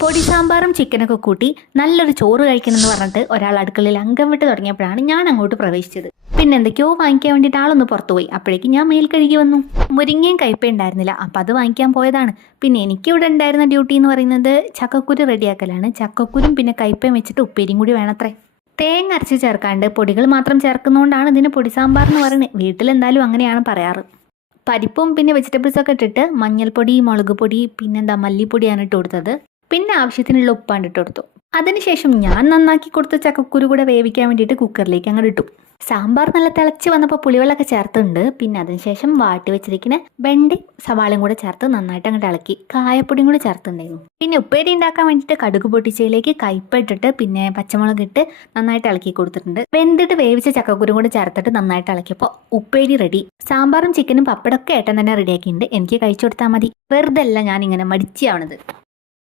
പൊടി സാമ്പാറും ചിക്കനൊക്കെ കൂട്ടി നല്ലൊരു ചോറ് കഴിക്കണമെന്ന് പറഞ്ഞിട്ട് ഒരാൾ അടുക്കളയിൽ അംഗം വിട്ട് തുടങ്ങിയപ്പോഴാണ് ഞാൻ അങ്ങോട്ട് പ്രവേശിച്ചത്. പിന്നെ എന്തൊക്കെയോ വാങ്ങിക്കാൻ വേണ്ടിയിട്ട് ആളൊന്ന് പുറത്തുപോയി. അപ്പോഴേക്കും ഞാൻ മേൽ കഴുകി വന്നു. മുരിങ്ങയും കയ്പ ഉണ്ടായിരുന്നില്ല, അപ്പം അത് വാങ്ങിക്കാൻ പോയതാണ്. പിന്നെ എനിക്കിവിടെ ഉണ്ടായിരുന്ന ഡ്യൂട്ടി എന്ന് പറയുന്നത് ചക്കക്കുരു റെഡിയാക്കലാണ്. ചക്കക്കുരും പിന്നെ കയ്പയും വെച്ചിട്ട് ഉപ്പേരിയും കൂടി വേണത്രേ. തേങ്ങ അരച്ച് ചേർക്കാണ്ട് പൊടികൾ മാത്രം ചേർക്കുന്നതുകൊണ്ടാണ് ഇതിന് പൊടി സാമ്പാർ എന്ന് പറയുന്നത്. വീട്ടിലെന്തായാലും അങ്ങനെയാണ് പറയാറ്. പരിപ്പും പിന്നെ വെജിറ്റബിൾസൊക്കെ ഇട്ടിട്ട് മഞ്ഞൾപ്പൊടി, മുളക് പൊടി, പിന്നെന്താ മല്ലിപ്പൊടിയാണ് ഇട്ട് കൊടുത്തത്. പിന്നെ ആവശ്യത്തിനുള്ള ഉപ്പാണ് ഇട്ട് കൊടുത്തു. അതിനുശേഷം ഞാൻ നന്നാക്കി കൊടുത്ത ചക്കക്കുരു കൂടെ വേവിക്കാൻ വേണ്ടിയിട്ട് കുക്കറിലേക്ക് അങ്ങോട്ട് ഇട്ടു. സാമ്പാർ നല്ല തിളച്ച് വന്നപ്പോൾ പുളിവെള്ളമൊക്കെ ചേർത്തുണ്ട്. പിന്നെ അതിനുശേഷം വാട്ടി വെച്ചിരിക്കുന്ന വെണ്ടി സവാളയും കൂടെ ചേർത്ത് നന്നായിട്ട് അങ്ങോട്ട് ഇളക്കി കായപ്പൊടിയും കൂടെ ചേർത്തുണ്ടായിരുന്നു. പിന്നെ ഉപ്പേരി ഉണ്ടാക്കാൻ വേണ്ടിയിട്ട് കടുക് പൊട്ടിച്ചതിലേക്ക് കയ്പ ഇട്ടിട്ട് പിന്നെ പച്ചമുളക് ഇട്ട് നന്നായിട്ട് ഇളക്കി കൊടുത്തിട്ടുണ്ട്. വെന്തിട്ട് വേവിച്ച ചക്കക്കുരും കൂടെ ചേർത്തിട്ട് നന്നായിട്ട് ഇളക്കിയപ്പോൾ ഉപ്പേരി റെഡി. സാമ്പാറും ചിക്കനും പപ്പടമൊക്കെ ഏട്ടൻ തന്നെ റെഡിയാക്കിയിട്ടുണ്ട്. എനിക്ക് കഴിച്ചു കൊടുത്താൽ മതി. വെറുതെ അല്ല ഞാൻ ഇങ്ങനെ മടിച്ചാവണത്.